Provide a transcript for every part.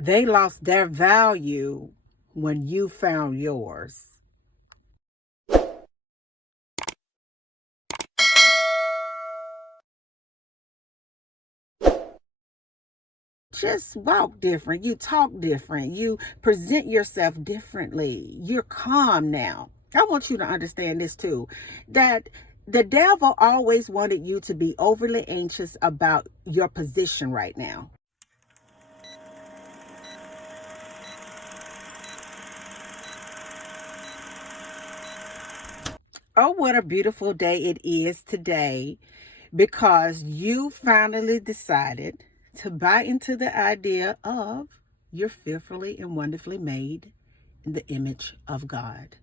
They lost their value when you found yours. Just walk different. You talk different. You present yourself differently. You're calm now. I want you to understand this too, that the devil always wanted you to be overly anxious about your position right now. Oh, what a beautiful day it is today, because you finally decided to buy into the idea of you're fearfully and wonderfully made in the image of God.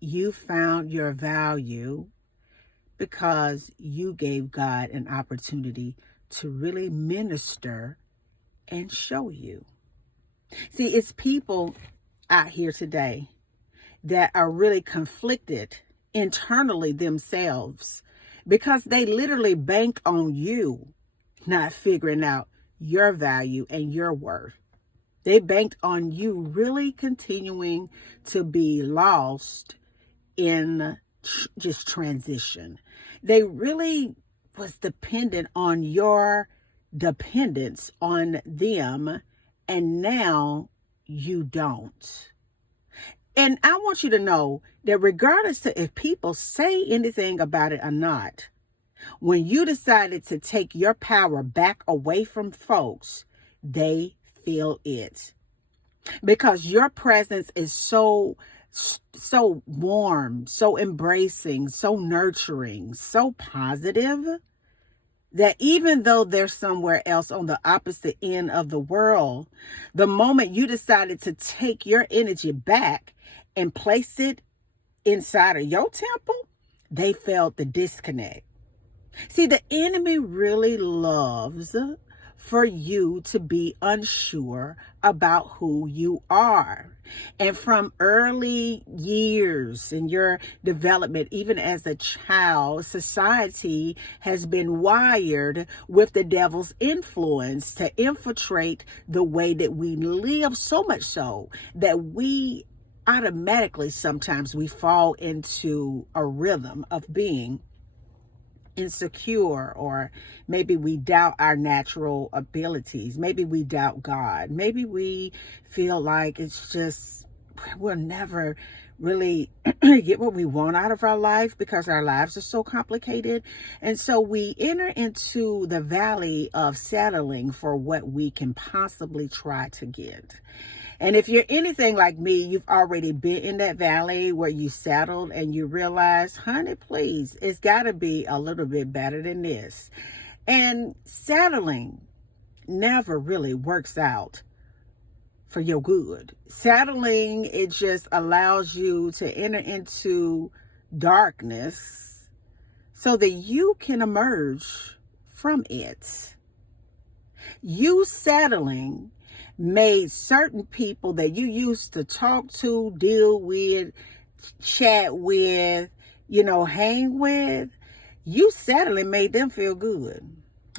You found your value because you gave God an opportunity to really minister and show you. See, it's people out here today that are really conflicted internally themselves because they literally bank on you not figuring out your value and your worth. They banked on you really continuing to be lost in just transition. They really was dependent on your dependence on them, and now you don't. And I want you to know that regardless of if people say anything about it or not, when you decided to take your power back away from folks, they feel it. Because your presence is so warm, so embracing, so nurturing, so positive, that even though they're somewhere else on the opposite end of the world, the moment you decided to take your energy back and place it inside of your temple, they felt the disconnect. See, the enemy really loves for you to be unsure about who you are. And from early years in your development, even as a child, society has been wired with the devil's influence to infiltrate the way that we live, so much so that we automatically sometimes we fall into a rhythm of being insecure, or maybe we doubt our natural abilities. Maybe we doubt God. Maybe we feel like it's just we'll never really get what we want out of our life because our lives are so complicated. And so we enter into the valley of settling for what we can possibly try to get. And if you're anything like me, you've already been in that valley where you settled and you realize, honey, please, it's got to be a little bit better than this. And settling never really works out for your good. Settling, it just allows you to enter into darkness so that you can emerge from it. You settling made certain people that you used to talk to, deal with, chat with, hang with, you settling made them feel good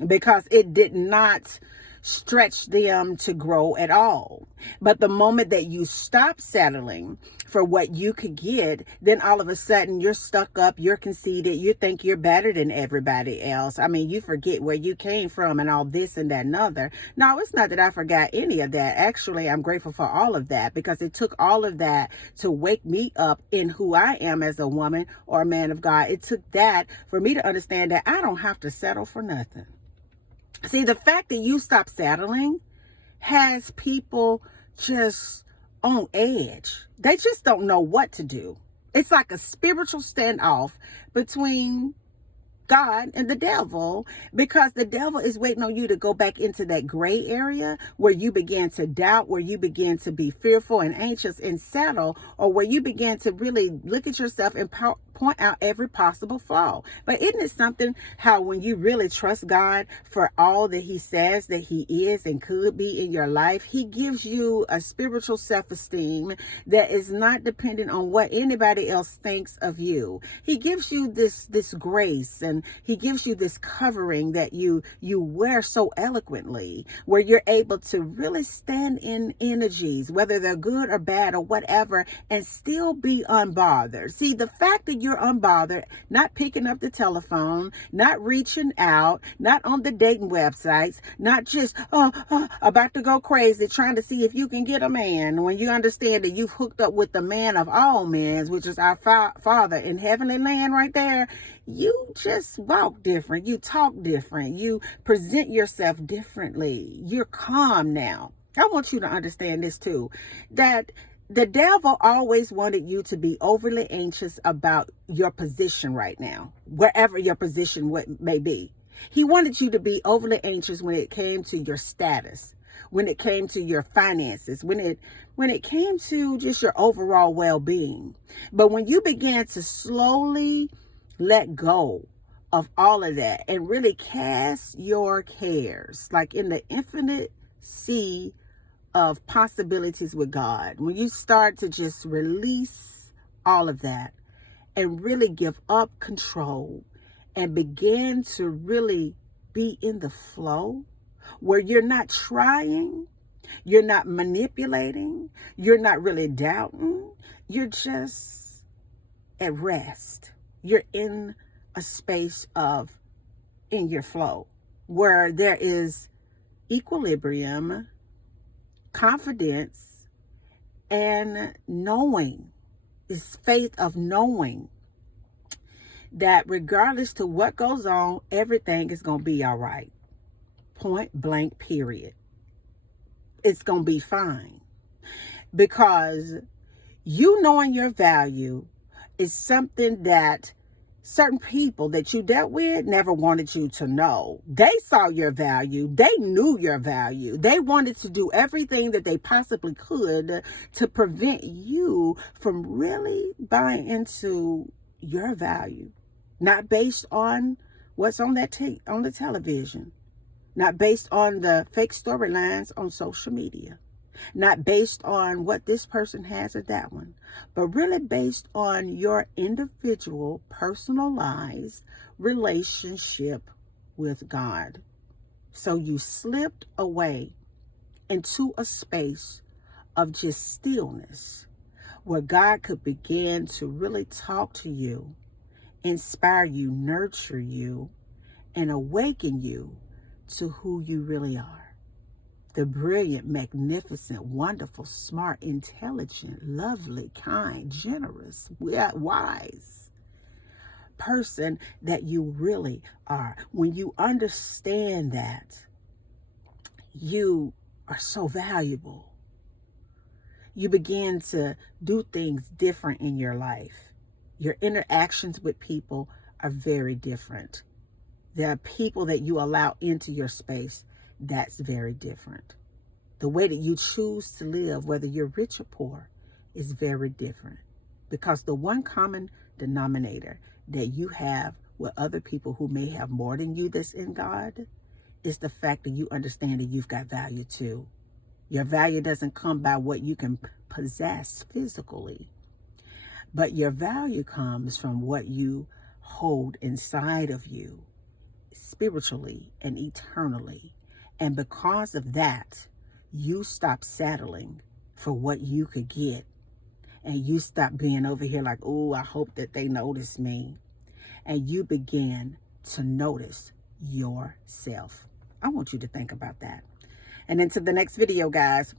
because it did not stretch them to grow at all. But the moment that you stop settling for what you could get, then all of a sudden you're stuck up, you're conceited, you think you're better than everybody else. I mean, you forget where you came from and all this and that and other. No, it's not that I forgot any of that. Actually, I'm grateful for all of that because it took all of that to wake me up in who I am as a woman or a man of God. It took that for me to understand that I don't have to settle for nothing. See, the fact that you stop settling has people just on edge. They just don't know what to do. It's like a spiritual standoff between God and the devil, because the devil is waiting on you to go back into that gray area where you begin to doubt, where you begin to be fearful and anxious and settle, or where you begin to really look at yourself and point out every possible flaw. But isn't it something how when you really trust God for all that he says that he is and could be in your life, he gives you a spiritual self-esteem that is not dependent on what anybody else thinks of you. He gives you this grace, and he gives you this covering that you wear so eloquently, where you're able to really stand in energies, whether they're good or bad or whatever, and still be unbothered. See, the fact that you're unbothered, not picking up the telephone, not reaching out, not on the dating websites, not just about to go crazy trying to see if you can get a man, when you understand that you've hooked up with the man of all men, which is our Father in heavenly land right there. You just walk different. You talk different. You present yourself differently. You're calm now. I want you to understand this too, that the devil always wanted you to be overly anxious about your position right now, wherever your position may be. He wanted you to be overly anxious when it came to your status, when it came to your finances, when it came to just your overall well-being. But when you began to slowly let go of all of that and really cast your cares, like in the infinite sea of possibilities with God, when you start to just release all of that and really give up control and begin to really be in the flow where you're not trying, you're not manipulating, you're not really doubting, you're just at rest. You're in a space of in your flow where there is equilibrium, confidence, and knowing. It's faith of knowing that regardless to what goes on, everything is going to be all right. Point blank, period. It's going to be fine. Because you knowing your value is something that certain people that you dealt with never wanted you to know. They saw your value. They knew your value. They wanted to do everything that they possibly could to prevent you from really buying into your value. Not based on what's on that on the television. Not based on the fake storylines on social media. Not based on what this person has or that one, but really based on your individual, personalized relationship with God. So you slipped away into a space of just stillness where God could begin to really talk to you, inspire you, nurture you, and awaken you to who you really are. The brilliant, magnificent, wonderful, smart, intelligent, lovely, kind, generous, wise person that you really are. When you understand that you are so valuable, you begin to do things different in your life. Your interactions with people are very different. There are people that you allow into your space that's very different. The way that you choose to live, whether you're rich or poor, is very different. Because the one common denominator that you have with other people who may have more than you that's in God is the fact that you understand that you've got value too. Your value doesn't come by what you can possess physically, but your value comes from what you hold inside of you spiritually and eternally. And because of that, you stop settling for what you could get. And you stop being over here like, oh, I hope that they notice me. And you begin to notice yourself. I want you to think about that. And into the next video, guys,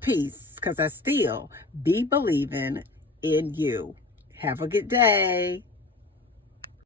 peace, because I still be believing in you. Have a good day.